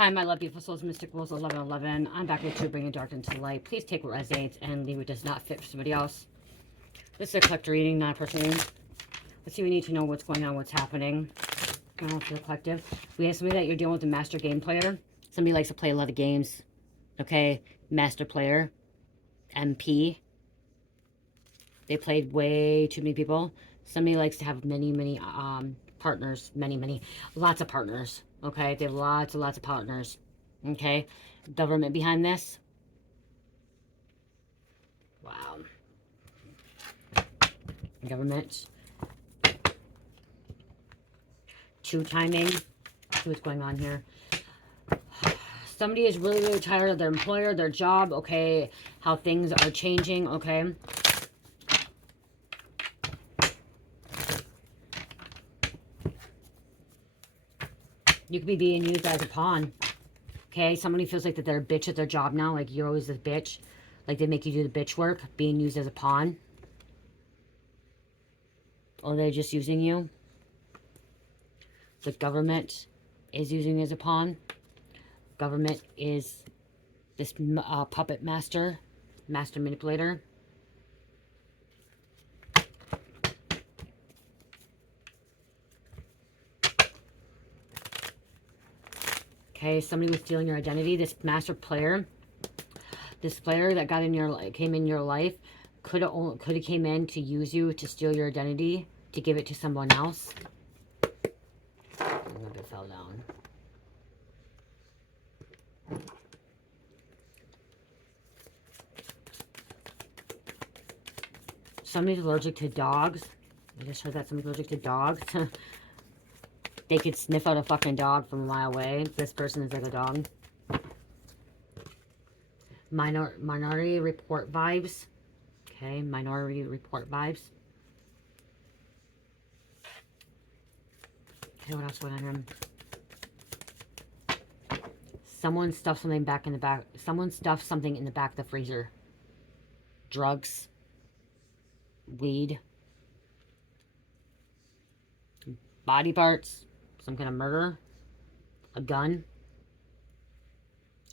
Hi, my love, beautiful souls, mystic rules 1111. I'm back with you, bringing dark into the light. Please take what resonates and leave what does not fit for somebody else. This is a collector reading, not a personal reading. Let's see, we need to know what's going on, what's happening. For the collective. We have somebody that you're dealing with, a master game player. Somebody likes to play a lot of games. Okay, master player. MP. They played way too many people. Somebody likes to have many partners. Lots of partners. Okay, they have lots and lots of partners. Okay, government behind this. Wow. Government. Two timing. See what's going on here. Somebody is really tired of their employer, their job. Okay, how things are changing. Okay. You could be being used as a pawn. Okay, somebody feels like that they're a bitch at their job now. Like you're always this bitch. Like they make you do the bitch work. Being used as a pawn. Or they're just using you. The government is using you as a pawn. Government is this puppet master. Master manipulator. Okay, somebody was stealing your identity. This master player, this player that came in your life, could have came in to use you to steal your identity, to give it to someone else. Look, it fell down. Somebody's allergic to dogs. I just heard that somebody's allergic to dogs. They could sniff out a fucking dog from a mile away. This person is like a dog. Minority report vibes. Okay, minority report vibes. Okay, what else going on here? Someone stuffed something back in the back. Someone stuffed something in the back of the freezer. Drugs. Weed. Body parts. Some kind of murder. A gun.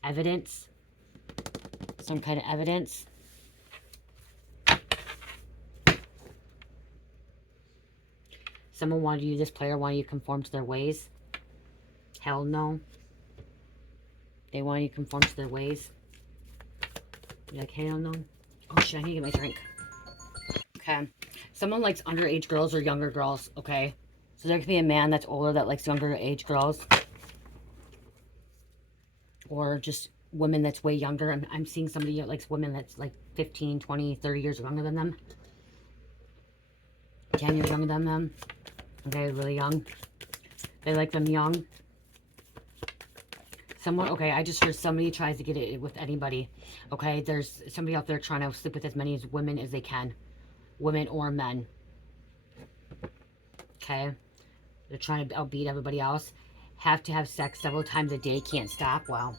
Evidence. Some kind of evidence. Someone wanted you, this player wanted you to conform to their ways. Hell no. They want you to conform to their ways. You're like, hell no. Oh shit, I need to get my drink. Okay. Someone likes underage girls or younger girls, okay? So there could be a man that's older that likes younger age girls. Or just women that's way younger. I'm seeing somebody that likes women that's like 15, 20, 30 years younger than them. 10 years younger than them. Okay, really young. They like them young. Someone, okay, I just heard somebody tries to get it with anybody. Okay, there's somebody out there trying to sleep with as many women as they can. Women or men. Okay. They're trying to outbeat everybody else. Have to have sex several times a day. Can't stop. Wow.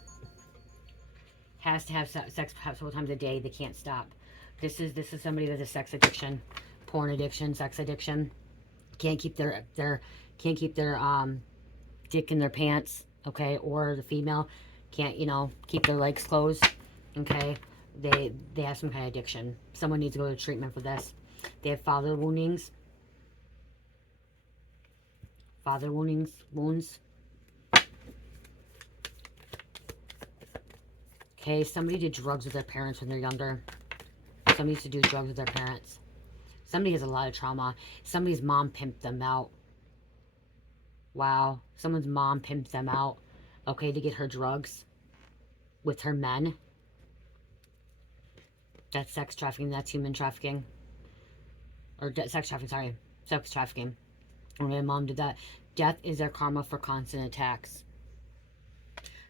Has to have sex several times a day. They can't stop. This is somebody with a sex addiction, porn addiction, sex addiction. Can't keep their dick in their pants. Okay, or the female can't, you know, keep their legs closed. Okay, they have some kind of addiction. Someone needs to go to treatment for this. They have father wounds. Father wounds. Okay, somebody did drugs with their parents when they're younger. Somebody used to do drugs with their parents. Somebody has a lot of trauma. Somebody's mom pimped them out. Wow. Someone's mom pimped them out. Okay, to get her drugs with her men. That's sex trafficking. That's human trafficking. Or sex trafficking, sorry. Sex trafficking. When my mom did that. Death is their karma for constant attacks.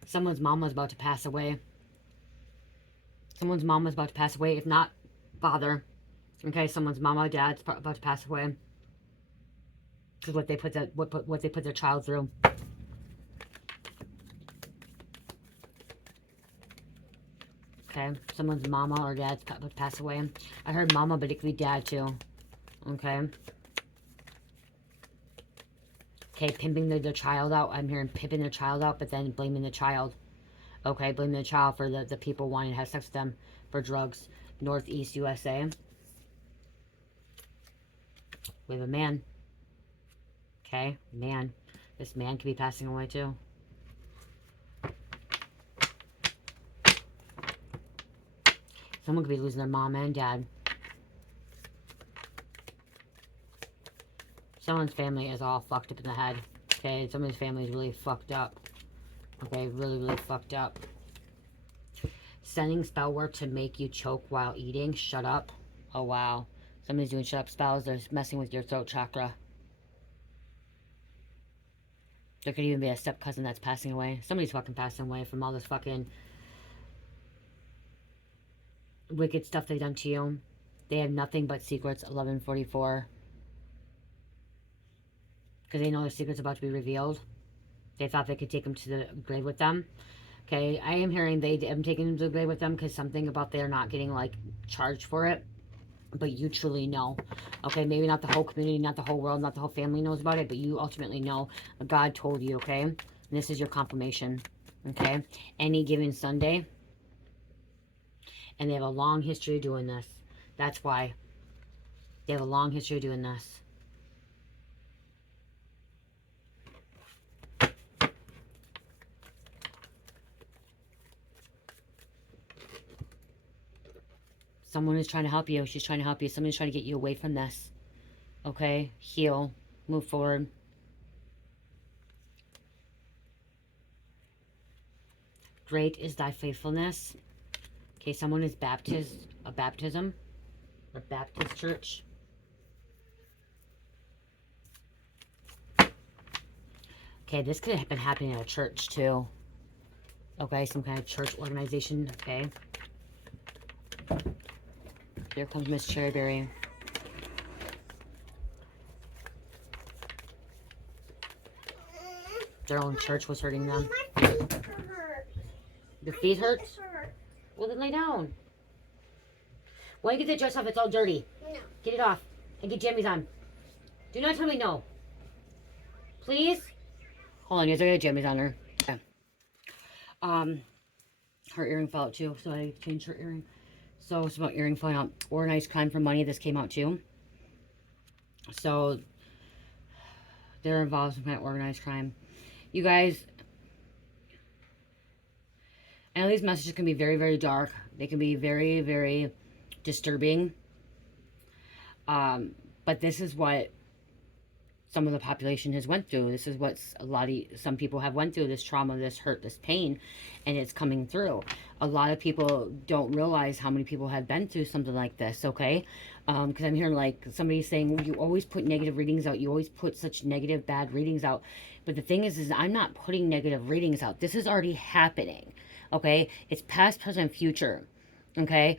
Someone's mom was about to pass away. Someone's mom was about to pass away. If not, father. Okay, someone's mama or dad's about to pass away. Because what they put their child through. Okay, someone's mama or dad's about to pass away. I heard mama, but it could be dad too. Okay. Okay, pimping their child out. I'm hearing pimping their child out, but then blaming the child. Okay, blaming the child for the people wanting to have sex with them for drugs. Northeast USA. We have a man. Okay, man. This man could be passing away too. Someone could be losing their mom and dad. Someone's family is all fucked up in the head. Okay, someone's family is really fucked up. Okay, really, really fucked up. Sending spell work to make you choke while eating. Shut up. Oh, wow. Somebody's doing shut up spells. They're messing with your throat chakra. There could even be a step cousin that's passing away. Somebody's fucking passing away from all this fucking wicked stuff they've done to you. They have nothing but secrets. 1144. Because they know their secret's about to be revealed. They thought they could take them to the grave with them. Okay, I am hearing they am taking them to the grave with them because something about they're not getting, like, charged for it. But you truly know. Okay, maybe not the whole community, not the whole world, not the whole family knows about it, but you ultimately know. God told you, okay? And this is your confirmation, okay? Any given Sunday. And they have a long history of doing this. That's why. They have a long history of doing this. Someone is trying to help you. She's trying to help you. Somebody's trying to get you away from this. Okay? Heal. Move forward. Great is thy faithfulness. Okay, someone is a baptism. A Baptist church. Okay, this could have been happening at a church too. Okay, some kind of church organization. Okay. Here comes Miss Cherryberry. Their own church was hurting them. Your feet hurt? Well, then lay down. Why don't you get that dress off? It's all dirty. No. Get it off. And get jammies on. Do not tell me no. Please? Hold on, you guys. I got jammies on her. Okay. Her earring fell out too, so I changed her earring. So it's about earring falling out. Organized crime for money. This came out too. So they're involved in some kind of organized crime. You guys, and these messages can be very, very dark. They can be very, very disturbing. But this is what some of the population has went through. This is what some people have went through, this trauma, this hurt, this pain, and it's coming through. A lot of people don't realize how many people have been through something like this, okay? Because I'm hearing like somebody saying, well, you always put negative readings out. You always put such negative, bad readings out. But the thing is I'm not putting negative readings out. This is already happening, okay? It's past, present, future, okay?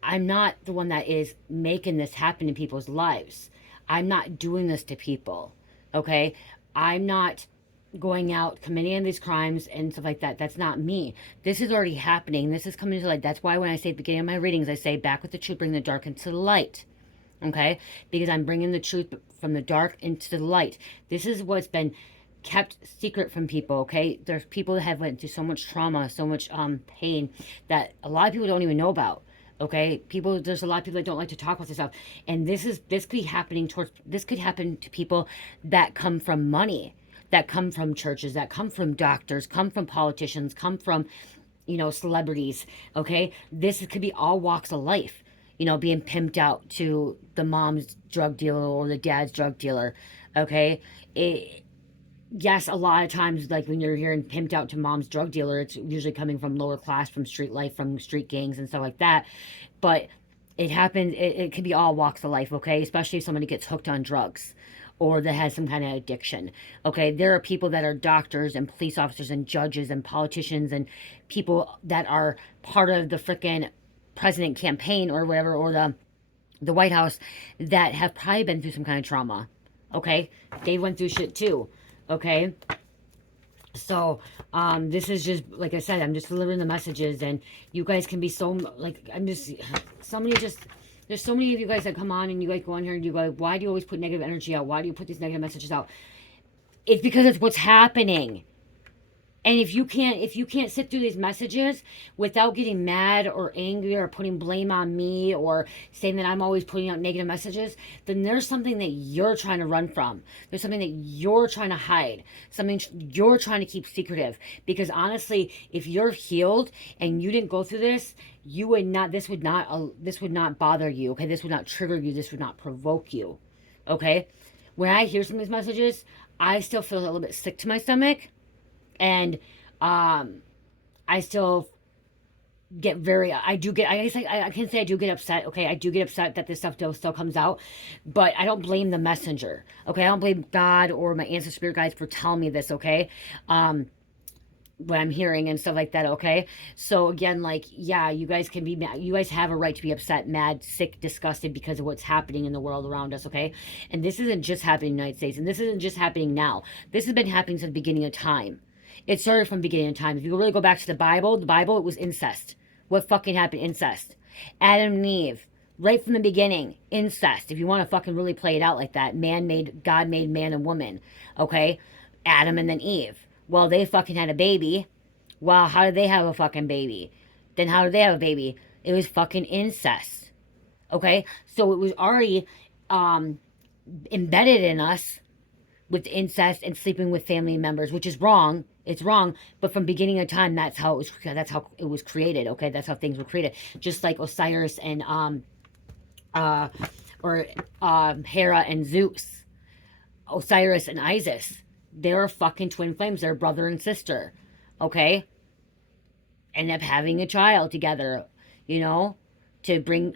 I'm not the one that is making this happen in people's lives. I'm not doing this to people, okay? I'm not going out committing any of these crimes and stuff like that. That's not me. This is already happening. This is coming to light. That's why when I say at the beginning of my readings, I say back with the truth, bring the dark into the light, okay? Because I'm bringing the truth from the dark into the light. This is what's been kept secret from people, okay? There's people that have went through so much trauma, so much pain that a lot of people don't even know about. Okay, there's a lot of people that don't like to talk about this stuff, and this could be happening this could happen to people that come from money, that come from churches, that come from doctors, come from politicians, come from, celebrities. Okay, this could be all walks of life. Being pimped out to the mom's drug dealer or the dad's drug dealer. Okay, yes, a lot of times, like when you're hearing pimped out to mom's drug dealer, it's usually coming from lower class, from street life, from street gangs and stuff like that. But it happens, it could be all walks of life, okay? Especially if somebody gets hooked on drugs or that has some kind of addiction, okay? There are people that are doctors and police officers and judges and politicians and people that are part of the frickin' president campaign or whatever, or the White House, that have probably been through some kind of trauma, okay? They went through shit too. Okay, so this is just, like I said, I'm just delivering the messages, and you guys can be so, like, there's so many of you guys that come on and you guys go on here and you go, why do you always put negative energy out? Why do you put these negative messages out? It's because it's what's happening. And if you can't sit through these messages without getting mad or angry or putting blame on me or saying that I'm always putting out negative messages, then there's something that you're trying to run from. There's something that you're trying to hide. Something you're trying to keep secretive. Because honestly, if you're healed and you didn't go through this, you would not. This would not bother you. Okay, this would not trigger you. This would not provoke you. Okay, when I hear some of these messages, I still feel a little bit sick to my stomach. And I still get very, I guess I can say I do get upset, okay? I do get upset that this stuff still comes out, but I don't blame the messenger, okay? I don't blame God or my ancestor spirit guides for telling me this, okay? What I'm hearing and stuff like that, okay? So again, like, yeah, you guys can be mad. You guys have a right to be upset, mad, sick, disgusted because of what's happening in the world around us, okay? And this isn't just happening in the United States, and this isn't just happening now. This has been happening since the beginning of time. It started from the beginning of time. If you really go back to the Bible, it was incest. What fucking happened? Incest. Adam and Eve, right from the beginning, incest. If you want to fucking really play it out like that, God made man and woman, okay? Adam and then Eve. Well, they fucking had a baby. Well, how did they have a fucking baby? Then how did they have a baby? It was fucking incest, okay? So it was already embedded in us with incest and sleeping with family members, which is wrong. It's wrong, but from beginning of time, that's how it was created. Okay, that's how things were created. Just like Osiris and Hera and Zeus, Osiris and Isis, they're fucking twin flames. They're brother and sister. Okay, end up having a child together. You know, to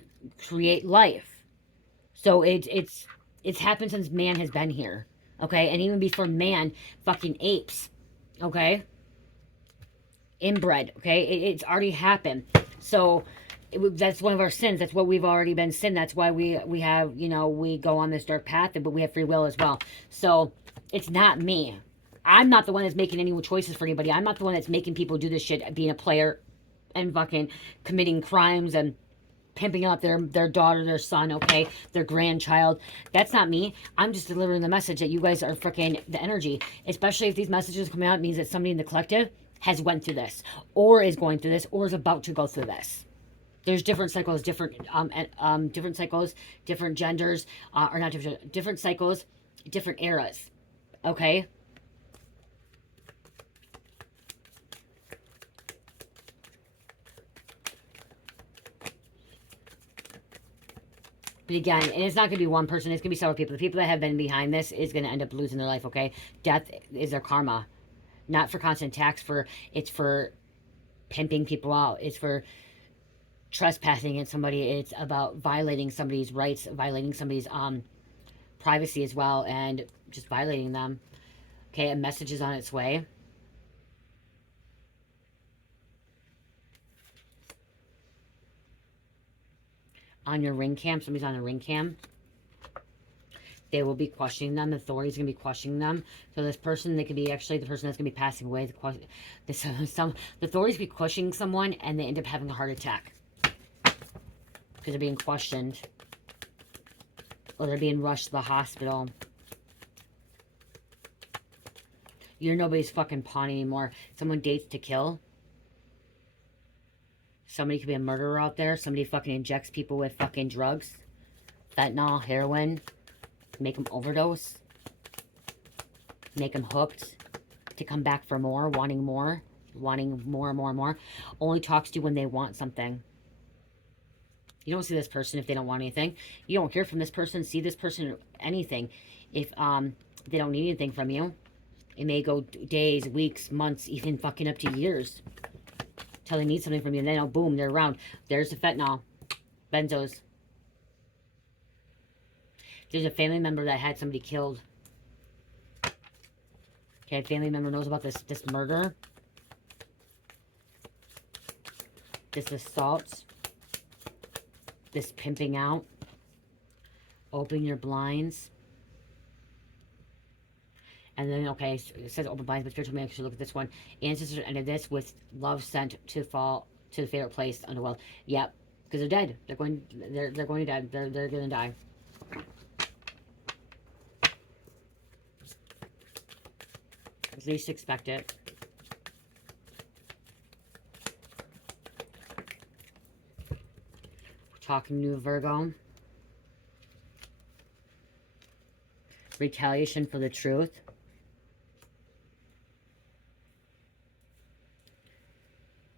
create life. So it's happened since man has been here. Okay, and even before man, fucking apes. Okay, inbred. Okay, it's already happened. So that's one of our sins. That's what we've already been sinned. That's why we have, you know, we go on this dark path, but we have free will as well. So it's not me. I'm not the one that's making any choices for anybody. I'm not the one that's making people do this shit, being a player and fucking committing crimes and pimping out their daughter, their son, okay, their grandchild. That's not me. I'm just delivering the message that you guys are freaking the energy. Especially if these messages come out, it means that somebody in the collective has went through this, or is going through this, or is about to go through this. There's different cycles, different cycles, different genders, or not different cycles, different eras, okay? But again, and it's not going to be one person. It's going to be several people. The people that have been behind this is going to end up losing their life, okay? Death is their karma. Not for constant tax. It's for pimping people out. It's for trespassing against somebody. It's about violating somebody's rights, violating somebody's privacy as well, and just violating them. Okay, a message is on its way. On your ring cam, somebody's on a ring cam. They will be questioning them. The authorities are going to be questioning them. So this person, they could be actually the person that's going to be passing away. The authorities be questioning someone and they end up having a heart attack. Because they're being questioned. Or they're being rushed to the hospital. You're nobody's fucking pawn anymore. Someone dates to kill. Somebody could be a murderer out there. Somebody fucking injects people with fucking drugs. Fentanyl, heroin. Make them overdose. Make them hooked. To come back for more. Wanting more. Wanting more and more and more. Only talks to you when they want something. You don't see this person if they don't want anything. You don't hear from this person, see this person, anything. If they don't need anything from you. It may go days, weeks, months, even fucking up to years. Till they need something from you, and then, oh, boom, they're around. There's the fentanyl. Benzos. There's a family member that had somebody killed. Okay, a family member knows about this murder. This assault. This pimping out. Open your blinds. And then, okay, it says open blinds, but spiritual man should look at this one. Ancestors ended this with love sent to fall to the favorite place underworld. Yep, because they're dead. They're going to die. They're going to die. Least expect it. Talking to Virgo. Retaliation for the truth.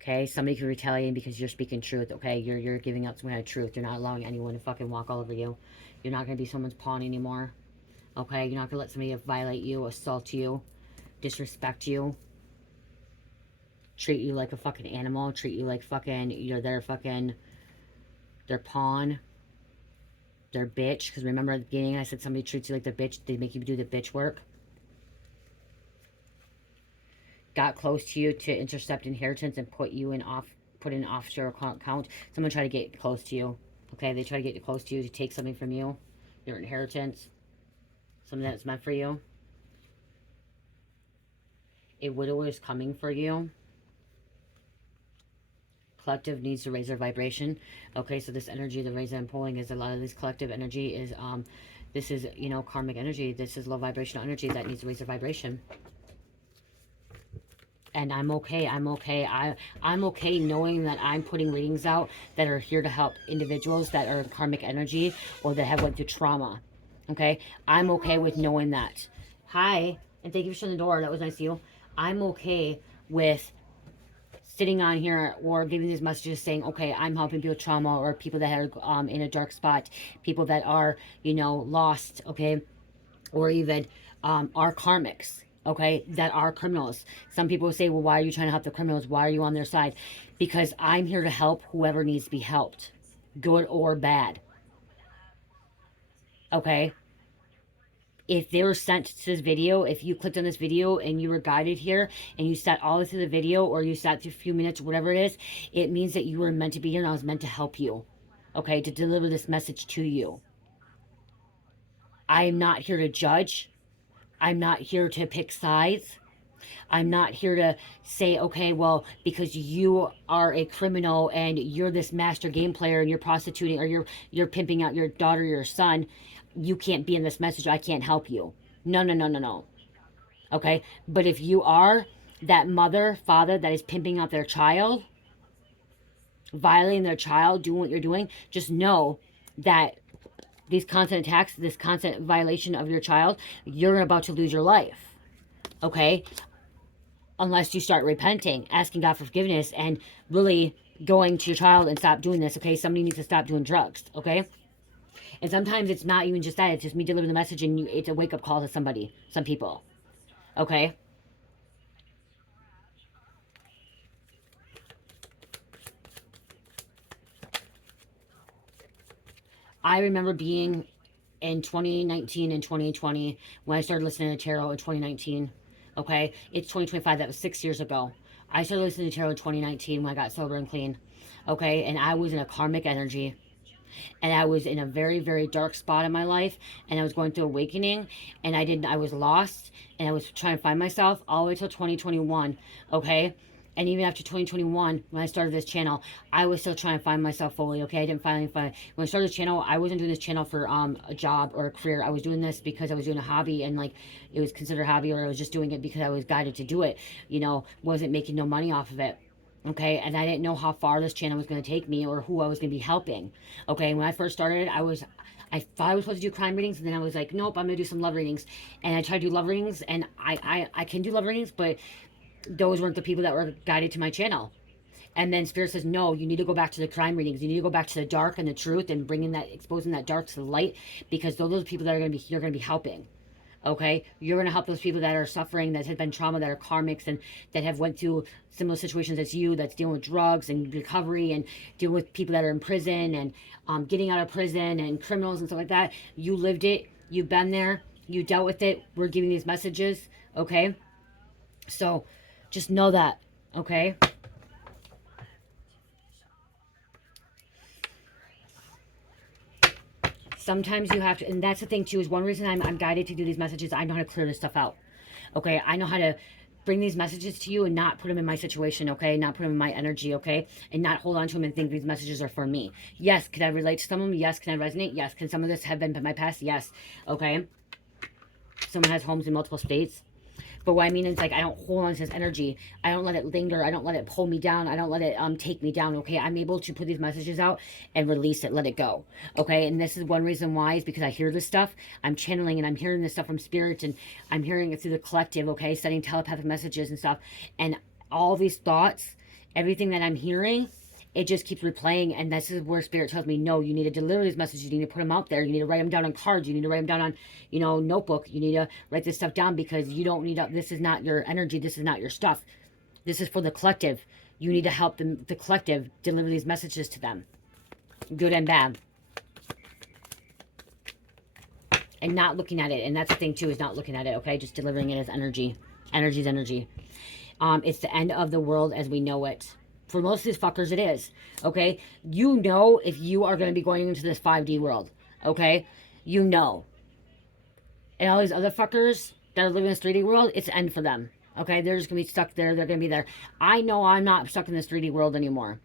Okay, somebody could retaliate because you're speaking truth, okay? You're giving out some kind of truth. You're not allowing anyone to fucking walk all over you. You're not going to be someone's pawn anymore. Okay, you're not going to let somebody violate you, assault you, disrespect you, treat you like a fucking animal, treat you like fucking, you're their pawn, their bitch. Because remember at the beginning I said somebody treats you like their bitch, they make you do the bitch work. Got close to you to intercept inheritance and put you in put in offshore account. Someone tried to get close to you. Okay, they try to get close to you to take something from you, your inheritance, something that's meant for you. A widower is coming for you. Collective needs to raise their vibration. Okay, so this energy, the raise I'm pulling is a lot of this collective energy is, this is, you know, karmic energy. This is low vibrational energy that needs to raise their vibration. And I'm okay. I'm okay. I'm okay knowing that I'm putting readings out that are here to help individuals that are in karmic energy or that have went through trauma. Okay? I'm okay with knowing that. Hi, and thank you for shutting the door. That was nice of you. I'm okay with sitting on here or giving these messages saying, okay, I'm helping people with trauma or people that are in a dark spot, people that are, you know, lost, okay? Or even are karmics. Okay, that are criminals. Some people say, well, why are you trying to help the criminals? Why are you on their side? Because I'm here to help whoever needs to be helped, good or bad. Okay? If they were sent to this video, if you clicked on this video and you were guided here and you sat all through the video or you sat through a few minutes, whatever it is, it means that you were meant to be here and I was meant to help you. Okay, to deliver this message to you. I am not here to judge. I'm not here to pick sides. I'm not here to say, okay, well, because you are a criminal and you're this master game player and you're prostituting or you're pimping out your daughter or your son, you can't be in this message. I can't help you. No, no, no, no, no. Okay? But if you are that mother, father that is pimping out their child, violating their child, doing what you're doing, just know that these constant attacks, this constant violation of your child, you're about to lose your life. Okay? Unless you start repenting, asking God for forgiveness, and really going to your child and stop doing this, okay? Somebody needs to stop doing drugs, okay? And sometimes it's not even just that. It's just me delivering the message and it's a wake-up call to somebody, some people, okay? I remember being in 2019 and 2020 when I started listening to tarot in 2019. Okay, it's 2025. That was 6 years ago. I started listening to tarot in 2019 when I got sober and clean. Okay, and I was in a karmic energy. And I was in a very, very dark spot in my life. And I was going through awakening. And I was lost. And I was trying to find myself all the way till 2021. Okay. And even after 2021, when I started this channel, I was still trying to find myself fully, okay? I didn't finally find... When I started this channel, I wasn't doing this channel for a job or a career. I was doing this because I was doing a hobby and, like, it was considered a hobby, or I was just doing it because I was guided to do it. You know, wasn't making no money off of it, okay? And I didn't know how far this channel was going to take me or who I was going to be helping, okay? When I first started, I thought I was supposed to do crime readings, and then I was like, nope, I'm going to do some love readings. And I tried to do love readings, and I can do love readings, but those weren't the people that were guided to my channel. And then Spirit says, no, you need to go back to the crime readings. You need to go back to the dark and the truth and bringing that, exposing that dark to the light, because those are the people that are going to be, you're going to be helping. Okay? You're going to help those people that are suffering, that have been trauma, that are karmics, and that have went through similar situations as you, that's dealing with drugs and recovery, and dealing with people that are in prison and getting out of prison and criminals and stuff like that. You lived it. You've been there. You dealt with it. We're giving these messages. Okay? So just know that. Okay? Sometimes you have to, and that's the thing too, is one reason I'm guided to do these messages. I know how to clear this stuff out. Okay? I know how to bring these messages to you and not put them in my situation, okay? Not put them in my energy, okay? And not hold on to them and think these messages are for me. Yes, can I relate to some of them? Yes. Can I resonate? Yes. Can some of this have been my past? Yes. Okay? Someone has homes in multiple states. But what I mean is, like, I don't hold on to this energy. I don't let it linger. I don't let it pull me down. I don't let it take me down, okay? I'm able to put these messages out and release it, let it go, okay? And this is one reason why, is because I hear this stuff. I'm channeling and I'm hearing this stuff from spirits, and I'm hearing it through the collective, okay? Sending telepathic messages and stuff. And all these thoughts, everything that I'm hearing, it just keeps replaying, and this is where spirit tells me, no, you need to deliver these messages. You need to put them out there. You need to write them down on cards. You need to write them down on, you know, notebook. You need to write this stuff down, because you don't need to, this is not your energy. This is not your stuff. This is for the collective. You need to help them, the collective, deliver these messages to them, good and bad. And not looking at it. And that's the thing too, is not looking at it, okay? Just delivering it as energy. Energy's energy. It's the end of the world as we know it. For most of these fuckers, it is. Okay? You know if you are going to be going into this 5D world. Okay? You know. And all these other fuckers that are living in this 3D world, it's the end for them. Okay? They're just going to be stuck there. They're going to be there. I know I'm not stuck in this 3D world anymore.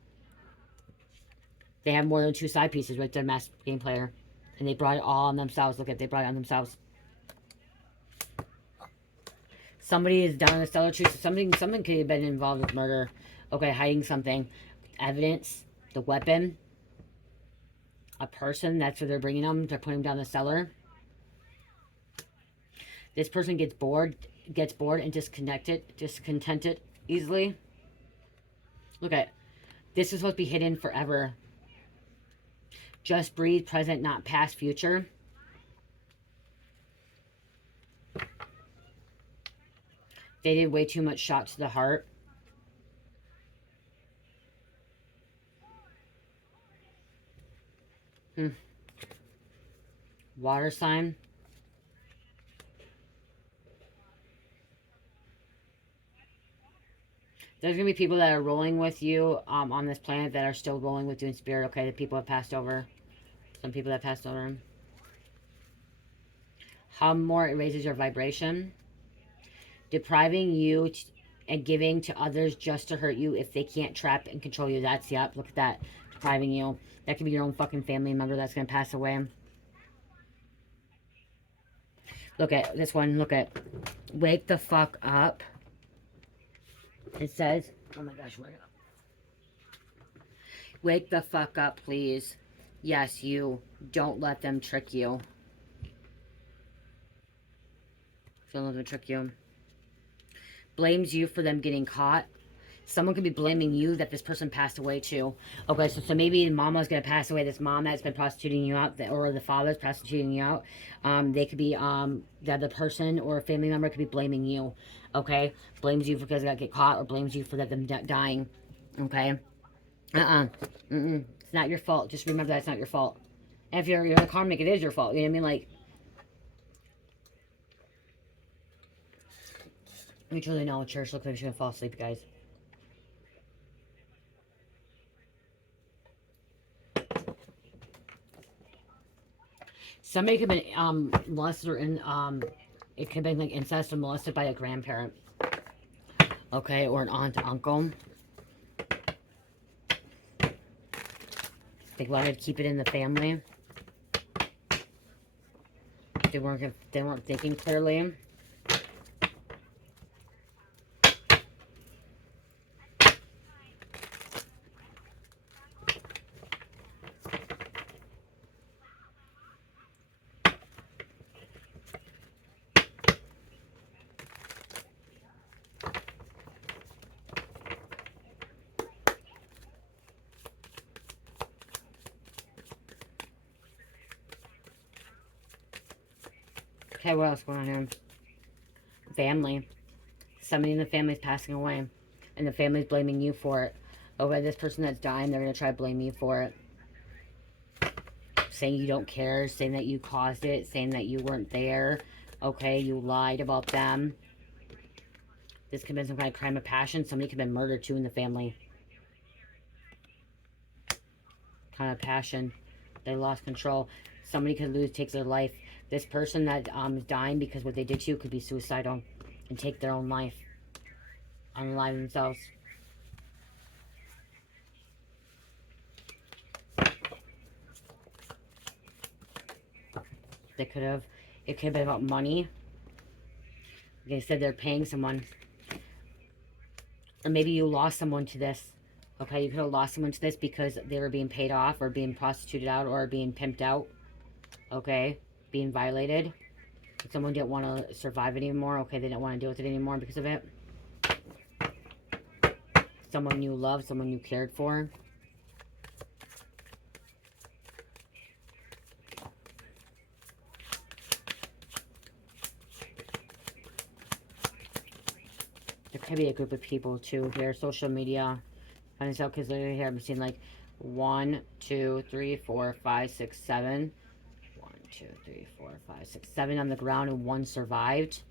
They have more than 2 side pieces right there, Master Game Player. And they brought it all on themselves. Look at it. They brought it on themselves. Somebody is down in the cellar tree. So something could have been involved with murder. Okay, hiding something. Evidence. The weapon. A person. That's where they're bringing them. They're putting them down the cellar. This person gets bored and discontented easily. Look at, this is supposed to be hidden forever. Just breathe, present, not past, future. They did way too much shot to the heart. Water sign. There's going to be people that are rolling with you on this planet that are still rolling with you in spirit, okay? The people have passed over. Some people that passed over. How more it raises your vibration. Depriving you and giving to others just to hurt you if they can't trap and control you. That's, yep, look at that. Depriving you. That could be your own fucking family member that's going to pass away. Look at this one. Look at, wake the fuck up. It says, oh my gosh, wake the fuck up, please. Yes, you. Don't let them trick you. Don't let them trick you. Blames you for them getting caught. Someone could be blaming you that this person passed away too. Okay, so maybe mama's going to pass away. This mom that's been prostituting you out, or the father's prostituting you out. They could be, the other person or a family member could be blaming you. Okay? Blames you because they got get caught, or blames you for them dying. Okay? It's not your fault. Just remember that it's not your fault. And if you're a karmic, it is your fault. You know what I mean? Like, we truly know church looks like she's going to fall asleep, guys. Somebody could have been molested, or it could have been like incest or molested by a grandparent. Okay, or an aunt, uncle. They wanted to keep it in the family. They weren't thinking clearly. Okay, what else going on here? Family. Somebody in the family is passing away, and the family's blaming you for it. Okay, this person that's dying, they're going to try to blame you for it. Saying you don't care, saying that you caused it, saying that you weren't there. Okay, you lied about them. This could have been some kind of crime of passion. Somebody could have been murdered too in the family. Kind of passion. They lost control. Somebody could take their life. This person that is dying because what they did to you could be suicidal and take their own life. Unalive themselves. They could have. It could have been about money. They said they're paying someone. Or maybe you lost someone to this. Okay, you could have lost someone to this because they were being paid off or being prostituted out or being pimped out. Okay, being violated. Someone didn't want to survive anymore. Okay, they didn't want to deal with it anymore because of it. Someone you loved, someone you cared for. There could be a group of people too here. Social media. Find this out because literally here I'm seeing like 1, 2, 3, 4, 5, 6, 7. 1, 2, 3, 4, 5, 6, 7 on the ground and 1 survived.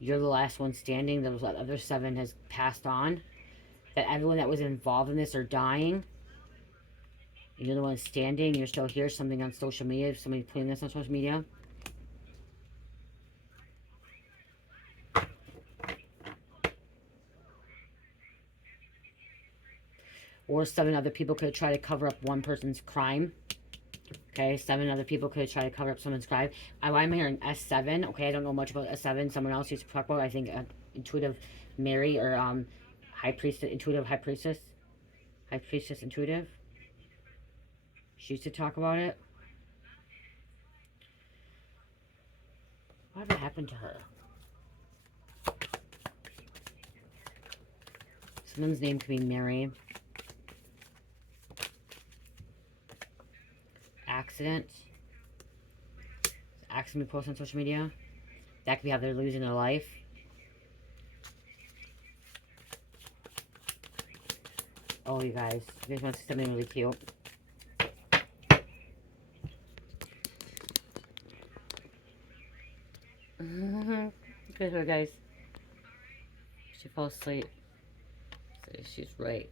You're the last one standing. Those other 7 has passed on. That everyone that was involved in this are dying. You're the one standing. You're still here. Something on social media. Somebody putting this on social media. Or 7 other people could try to cover up one person's crime. Okay, 7 other people could try to cover up someone's crime. I'm hearing S7. Okay, I don't know much about S7. Someone else used to talk about, I think, Intuitive Mary or High Priestess, Intuitive High Priestess. High Priestess Intuitive. She used to talk about it. Whatever happened to her? Someone's name could be Mary. Accident. Accident post on social media. That could be how they're losing their life. Oh, you guys want to see something really cute? Look at her, guys. She fell asleep. So she's right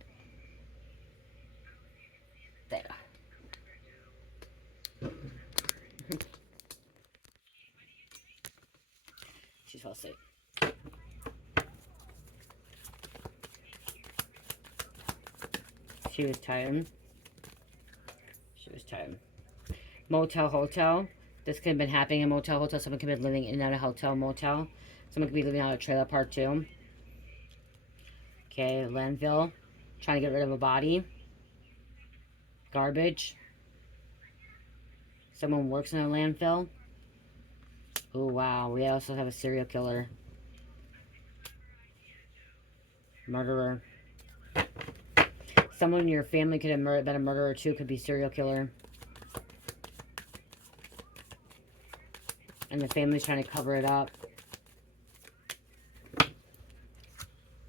there. She fell asleep. She was tired. She was tired. Motel, hotel. This could have been happening in motel, hotel. Someone could have been living in and out of hotel, motel. Someone could be living out of a trailer park too. Okay, landfill. Trying to get rid of a body. Garbage. Someone works in a landfill. Oh, wow. We also have a serial killer. Murderer. Someone in your family could have been a murderer too. Could be serial killer. And the family's trying to cover it up.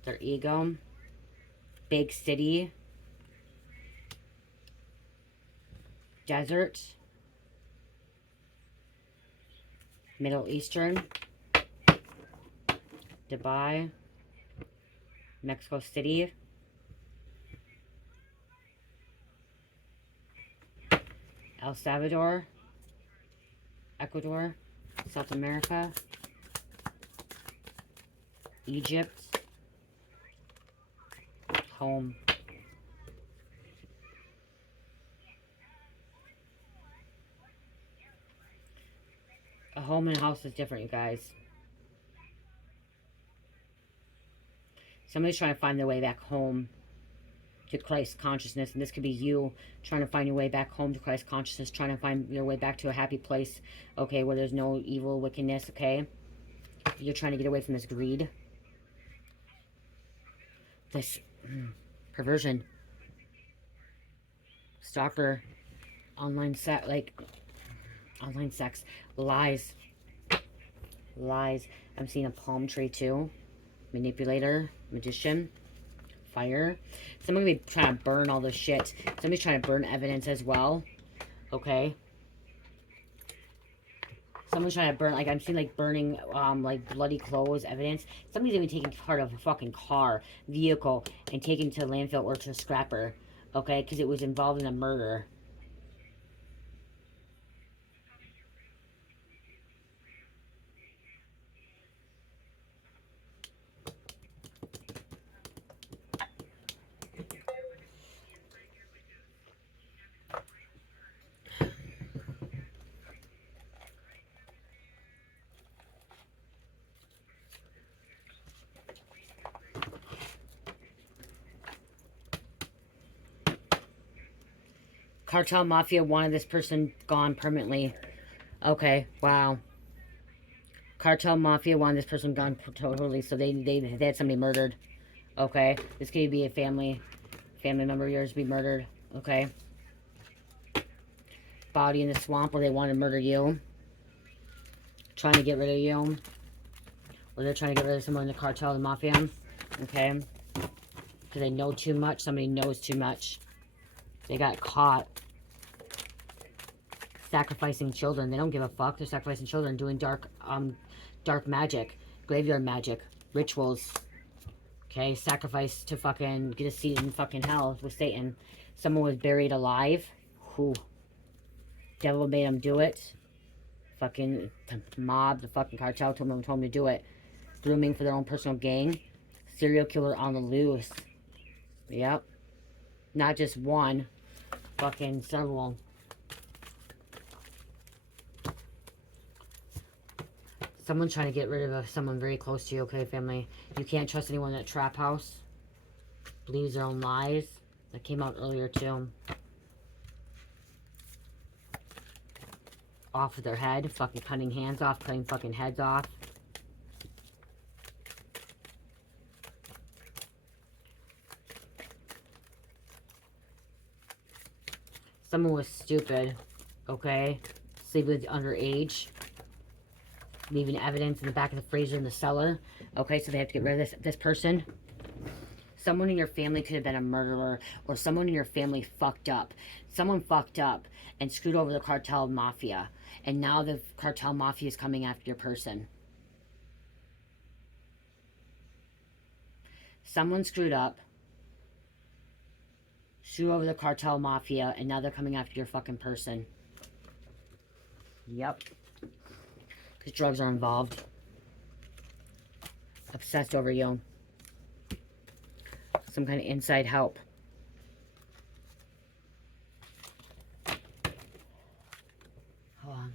Their ego. Big city. Desert. Middle Eastern. Dubai. Mexico City. El Salvador. Ecuador. South America. Egypt. Home. A home and a house is different, you guys. Somebody's trying to find their way back home to Christ consciousness. And this could be you trying to find your way back home to Christ consciousness. Trying to find your way back to a happy place. Okay, where there's no evil, wickedness, okay? You're trying to get away from this greed. This perversion. Stalker. Online sex, online sex. Lies. Lies. I'm seeing a palm tree too. Manipulator. Magician. Fire. Someone could be trying to burn all this shit. Somebody's trying to burn evidence as well. Okay. Someone's trying to burn, I'm seeing burning bloody clothes, evidence. Somebody's even taking part of a fucking car, vehicle, and taking it to landfill or to a scrapper. Okay, because it was involved in a murder. Cartel Mafia wanted this person gone permanently. Okay, wow. Cartel Mafia wanted this person gone totally, so they had somebody murdered. Okay, this could be a family member of yours be murdered. Okay. Body in the swamp, where they want to murder you. Trying to get rid of you. Or they're trying to get rid of someone in the cartel, the mafia. Okay. Because they know too much. Somebody knows too much. They got caught sacrificing children. They don't give a fuck. They're sacrificing children, doing dark magic, graveyard magic, rituals. Okay, sacrifice to fucking get a seat in fucking hell with Satan. Someone was buried alive. Who? Devil made them do it. Fucking mob, the fucking cartel told them to do it. Grooming for their own personal gang. Serial killer on the loose. Yep. Not just one. Fucking several. Someone's trying to get rid of someone very close to you, okay, family? You can't trust anyone in that trap house. Believes their own lies. That came out earlier, too. Off of their head. Fucking cutting hands off. Cutting fucking heads off. Someone was stupid, okay? Sleeping with underage. Leaving evidence in the back of the freezer in the cellar. Okay, so they have to get rid of this person. Someone in your family could have been a murderer, or someone in your family fucked up. Someone fucked up and screwed over the cartel mafia. And now the cartel mafia is coming after your person. Someone screwed up, screwed over the cartel mafia, and now they're coming after your fucking person. Yep. Because drugs are involved. Obsessed over you. Some kind of inside help. Hold on.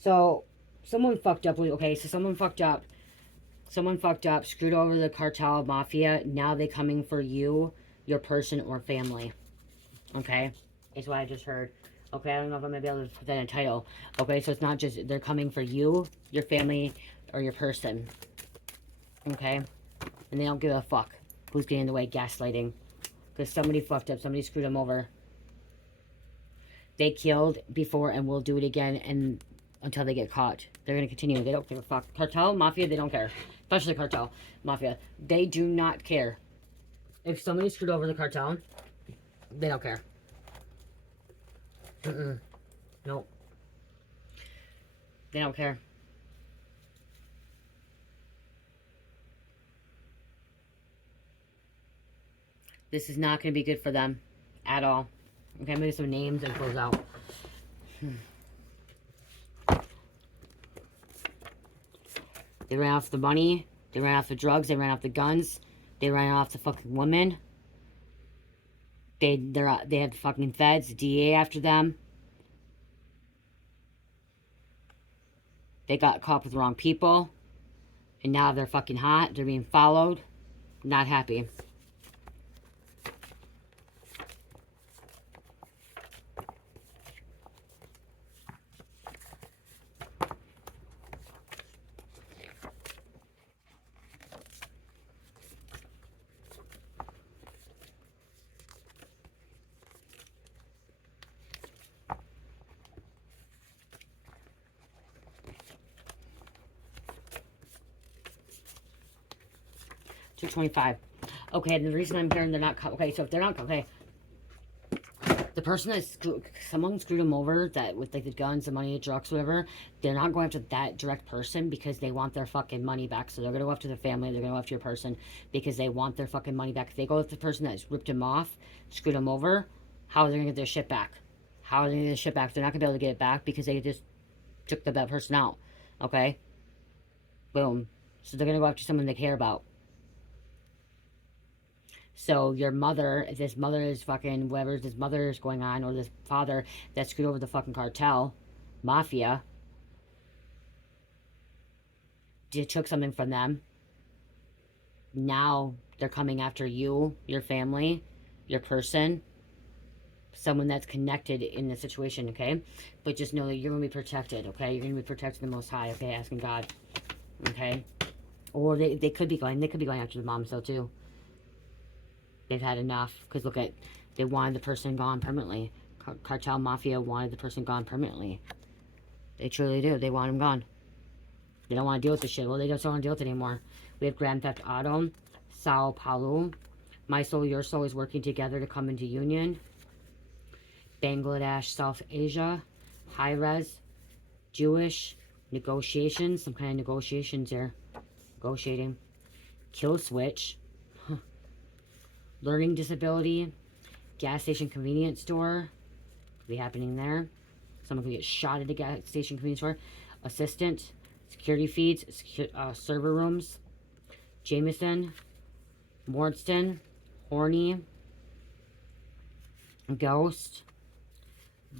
So, someone fucked up. Okay, so someone fucked up. Someone fucked up, screwed over the cartel mafia. Now they coming for you, your person, or family. Okay? Is what I just heard. Okay, I don't know if I'm going to be able to put that in a title. Okay, so it's not just, they're coming for you, your family, or your person. Okay? And they don't give a fuck who's getting in the way, gaslighting. Because somebody fucked up, somebody screwed them over. They killed before and will do it again, and until they get caught. They're going to continue. They don't give a fuck. Cartel, mafia, they don't care. Especially cartel, mafia. They do not care. If somebody screwed over the cartel, they don't care. Nope. They don't care. This is not going to be good for them at all. Okay, maybe some names and close out. They ran off the money. They ran off the drugs. They ran off the guns. They ran off the fucking woman. They had the fucking feds, the DA after them. They got caught with the wrong people. And now they're fucking hot. They're being followed. Not happy. $225. Okay, the reason I'm hearing they're not... Okay, so if they're not... Okay. The person that someone screwed them over, that with like the guns, the money, the drugs, whatever, they're not going after that direct person because they want their fucking money back. So they're going to go after the family, they're going to go after your person because they want their fucking money back. If they go with the person that's ripped them off, screwed them over, how are they going to get their shit back? How are they going to get their shit back? They're not going to be able to get it back because they just took the bad person out. Okay? Boom. So they're going to go after someone they care about. So your mother, if this mother is fucking, whatever this mother is going on, or this father that screwed over the fucking cartel, Mafia, took something from them. Now they're coming after you, your family, your person, someone that's connected in the situation, okay? But just know that you're going to be protected, okay? You're going to be protected the Most High, okay? Asking God, okay? Or they could be going after the mom still too. They've had enough, because look at, they wanted the person gone permanently. Cartel Mafia wanted the person gone permanently. They truly do. They want him gone. They don't want to deal with this shit. Well, they just don't want to deal with it anymore. We have Grand Theft Auto, Sao Paulo, My Soul, Your Soul is working together to come into union. Bangladesh, South Asia, High Res, Jewish, negotiations, some kind of negotiations here. Negotiating. Kill Switch. Learning disability, gas station convenience store, could be happening there. Someone could get shot at a gas station convenience store. Assistant, security feeds, server rooms, Jameson, Mordston, Horny, Ghost,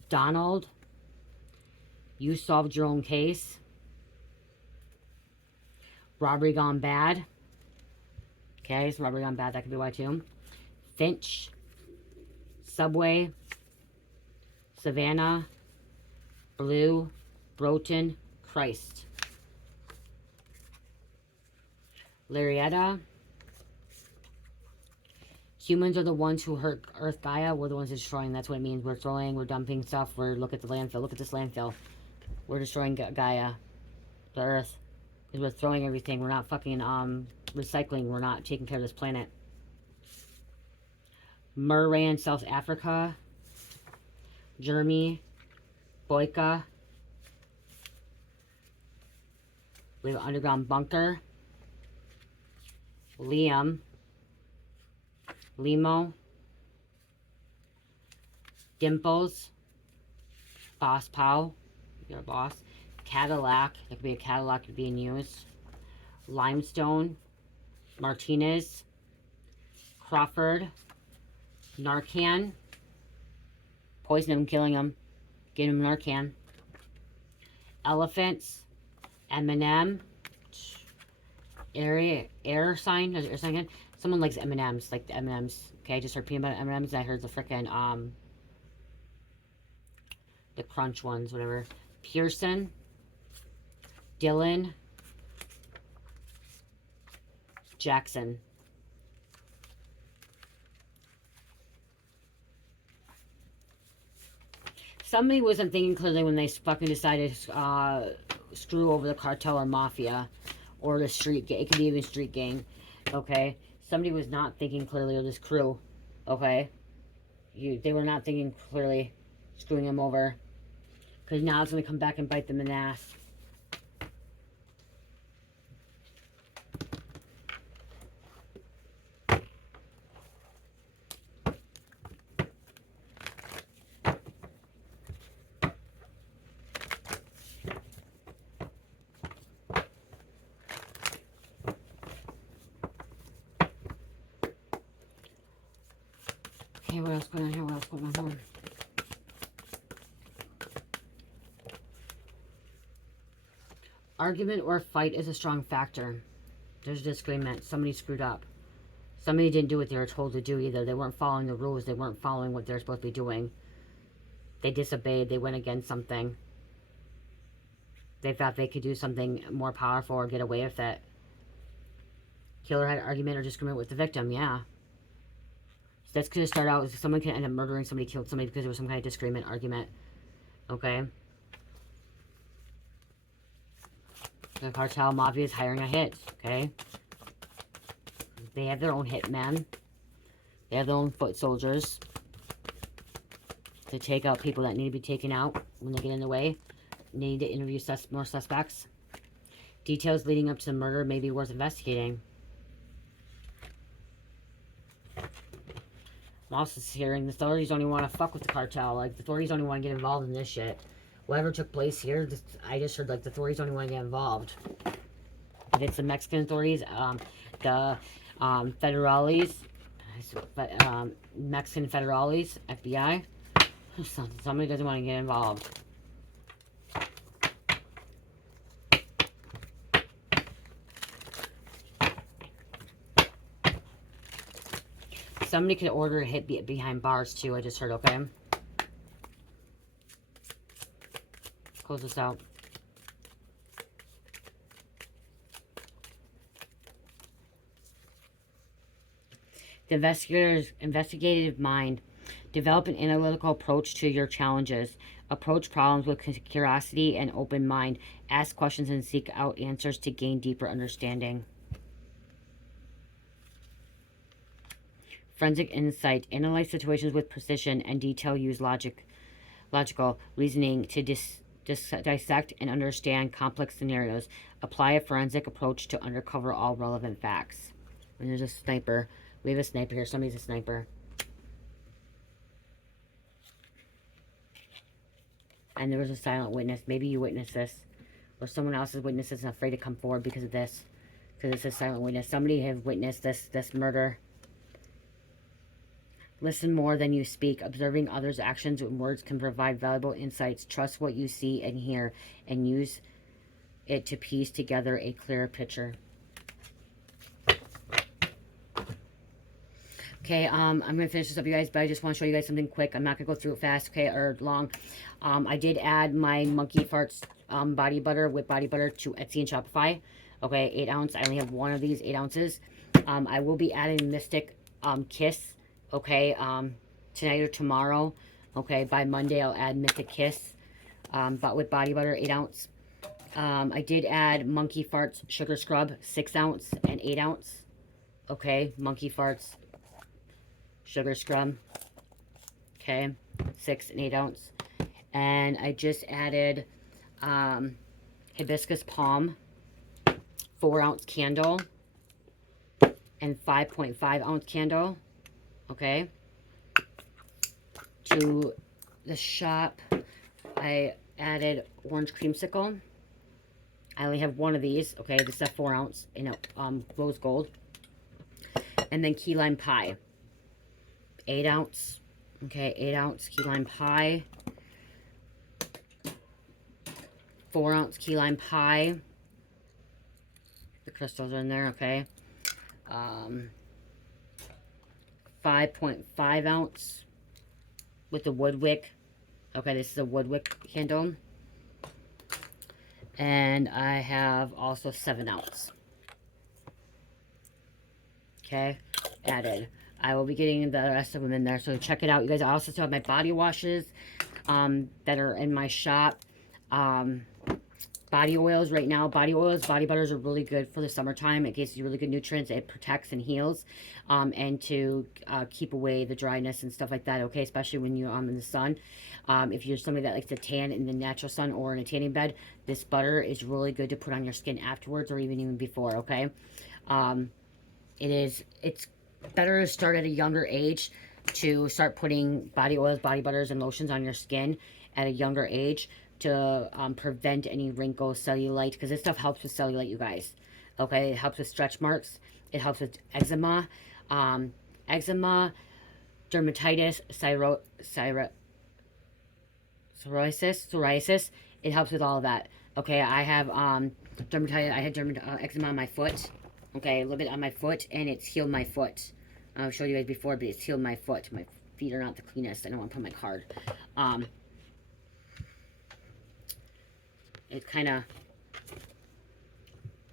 Donald, You Solved Your Own Case, Robbery Gone Bad. Okay, so Robbery Gone Bad, that could be why too. Finch, Subway, Savannah, Blue, Broughton, Christ. Larietta. Humans are the ones who hurt Earth Gaia. We're the ones destroying. That's what it means. We're throwing, we're dumping stuff. Look at the landfill. Look at this landfill. We're destroying Gaia, the Earth. Because we're throwing everything. We're not fucking recycling. We're not taking care of this planet. Muran, South Africa. Jeremy. Boyka. We have an underground bunker. Liam. Limo. Dimples. Boss Pow. You're a boss. Cadillac. That could be a Cadillac being used. Limestone. Martinez. Crawford. Narcan. Poison him, killing him. Get him Narcan. Elephants. Eminem. Air sign. There's air sign again. Someone likes M&Ms, like the M&Ms. Okay, I just heard peanut butter M&Ms. I heard the frickin' the crunch ones, whatever. Pearson. Dylan. Jackson. Somebody wasn't thinking clearly when they fucking decided to screw over the cartel or mafia or the street gang. It could be even street gang. Okay? Somebody was not thinking clearly, or this crew. Okay? They were not thinking clearly, screwing them over. Because now it's going to come back and bite them in the ass. Okay, what else going on here? What else going on here? Argument or fight is a strong factor. There's a disagreement. Somebody screwed up. Somebody didn't do what they were told to do either. They weren't following the rules. They weren't following what they're supposed to be doing. They disobeyed. They went against something. They thought they could do something more powerful or get away with it. Killer had an argument or disagreement with the victim. Yeah. That's going to start out as someone can end up murdering somebody, killed somebody because there was some kind of disagreement, argument. Okay? The cartel mafia is hiring a hit. Okay? They have their own hitmen. They have their own foot soldiers. to take out people that need to be taken out when they get in the way. Need to interview more suspects. Details leading up to the murder may be worth investigating. I'm also hearing the authorities don't even want to fuck with the cartel. Like, the authorities don't even want to get involved in this shit. Whatever took place here, I just heard, like, the authorities don't even want to get involved. If it's the Mexican authorities, the federales, Mexican federales, FBI, somebody doesn't want to get involved. Somebody could order a hit behind bars too, I just heard, okay? Close this out. The investigative mind. Develop an analytical approach to your challenges. Approach problems with curiosity and open mind. Ask questions and seek out answers to gain deeper understanding. Forensic insight. Analyze situations with precision and detail. Use logical reasoning to dissect and understand complex scenarios. Apply a forensic approach to uncover all relevant facts. And there's a sniper. We have a sniper here. Somebody's a sniper. And there was a silent witness. Maybe you witnessed this. Or someone else has witnessed this and afraid to come forward because of this. Because it's a silent witness. Somebody has witnessed this murder. Listen more than you speak. Observing others' actions and words can provide valuable insights. Trust what you see and hear and use it to piece together a clearer picture. Okay, I'm going to finish this up, you guys, but I just want to show you guys something quick. I'm not going to go through it fast, okay, or long. I did add my Monkey Farts body butter with body butter to Etsy and Shopify. Okay, 8 ounce. I only have one of these 8 ounces. I will be adding Mystic Kiss, okay, tonight or tomorrow. Okay, by Monday I'll add Mystic Kiss, but with body butter, 8 ounce. I did add Monkey Farts Sugar Scrub, 6 ounce and 8 ounce. Okay, Monkey Farts Sugar Scrub, okay, 6 and 8 ounce. And I just added Hibiscus Palm 4 ounce candle and 5.5 ounce candle, okay. To the shop, I added Orange Creamsicle. I only have one of these, okay. This is a 4 ounce in rose gold. And then Key Lime Pie, 8 ounce, okay, 8 ounce key lime pie, 4 ounce key lime pie, the crystals are in there, okay, 5.5 ounce with the wood wick, okay, this is a wood wick candle, and I have also 7 ounce, okay, added. I will be getting the rest of them in there, so check it out, you guys. I also still have my body washes that are in my shop. Body oils right now. Body oils, body butters are really good for the summertime. It gives you really good nutrients. It protects and heals, and to keep away the dryness and stuff like that, okay, especially when you're in the sun. If you're somebody that likes to tan in the natural sun or in a tanning bed, this butter is really good to put on your skin afterwards or even before, okay. It's better to start at a younger age, to start putting body oils, body butters, and lotions on your skin at a younger age to prevent any wrinkles, cellulite, because this stuff helps with cellulite, you guys. Okay, it helps with stretch marks. It helps with eczema, dermatitis, psoriasis. It helps with all of that. Okay, I have dermatitis. I had eczema on my foot. Okay, a little bit on my foot, and it's healed my foot. I've showed you guys before, but it's healed my foot. My feet are not the cleanest. I don't want to put my card. It kind of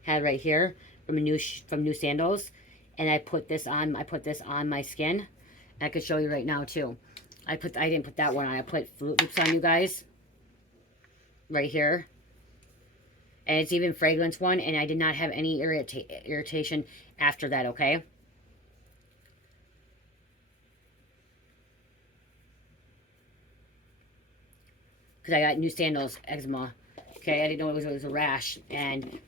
had right here from new sandals, and I put this on. I put this on my skin. I could show you right now too. I didn't put that one on. I put Fruit Loops on, you guys. Right here. And it's even fragrance one, and I did not have any irritation after that, okay? because I got new sandals, eczema. Okay, I didn't know it was a rash, and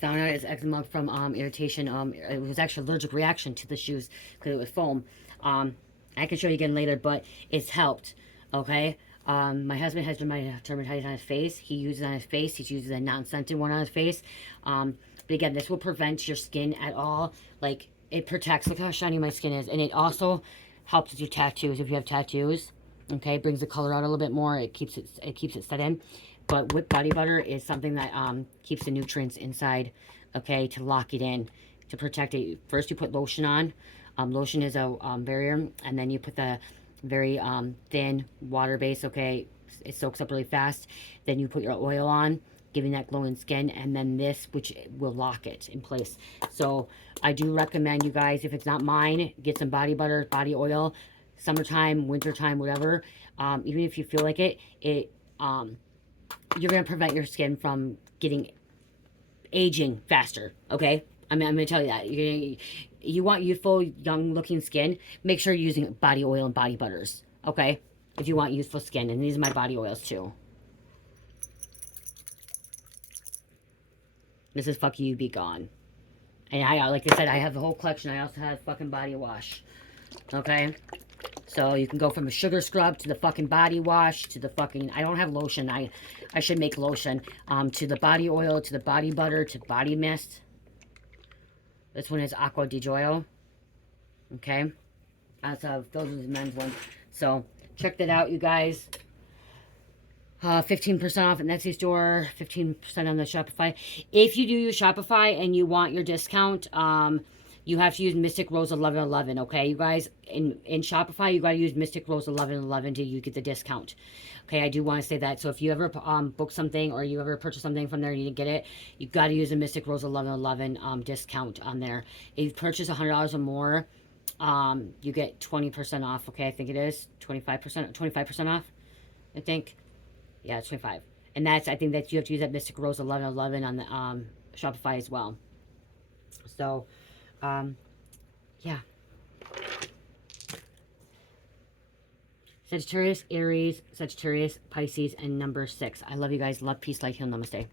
found out it's eczema from irritation. It was actually allergic reaction to the shoes because it was foam. I can show you again later, but it's helped. Okay. My husband has dermatitis on his face. He uses it on his face. He uses a non-scented one on his face. But again, this will prevent your skin at all. Like, it protects. Look how shiny my skin is. And it also helps with your tattoos if you have tattoos. Okay, it brings the color out a little bit more. It keeps it set in. But whipped body butter is something that keeps the nutrients inside. Okay, to lock it in, to protect it. First, you put lotion on. Lotion is a barrier, and then you put the very thin water base. Okay, it soaks up really fast. Then you put your oil on, giving that glowing skin, and then this, which will lock it in place. So I do recommend you guys, if it's not mine, get some body butter, body oil, summertime, wintertime, whatever. Even if you feel like it, you're gonna prevent your skin from getting aging faster. Okay, I'm gonna tell you that. You want youthful, young-looking skin. Make sure you're using body oil and body butters. Okay, if you want youthful skin, and these are my body oils too. This is Fuck You, Be Gone. And like I said, I have the whole collection. I also have fucking body wash. Okay? So you can go from a sugar scrub to the fucking body wash to the fucking... I don't have lotion. I should make lotion. To the body oil, to the body butter, to body mist. This one is Aqua di Gioio. Okay? Those are the men's ones. So check that out, you guys. 15% off at Etsy store, 15% on the Shopify. If you do use Shopify and you want your discount, you have to use Mystic Rose 1111, okay, you guys? In Shopify, you got to use Mystic Rose 1111 to you get the discount. Okay, I do want to say that. So if you ever book something or you ever purchase something from there and you didn't get it, you got to use a Mystic Rose 1111 discount on there. If you purchase $100 or more, you get 20% off, okay? I think it is 25% off, I think. Yeah, it's 25. And that's, I think that you have to use that Mystic Rose 1111 on the Shopify as well. So, yeah. Sagittarius, Aries, Sagittarius, Pisces, and number 6. I love you guys. Love, peace, light, heal, namaste.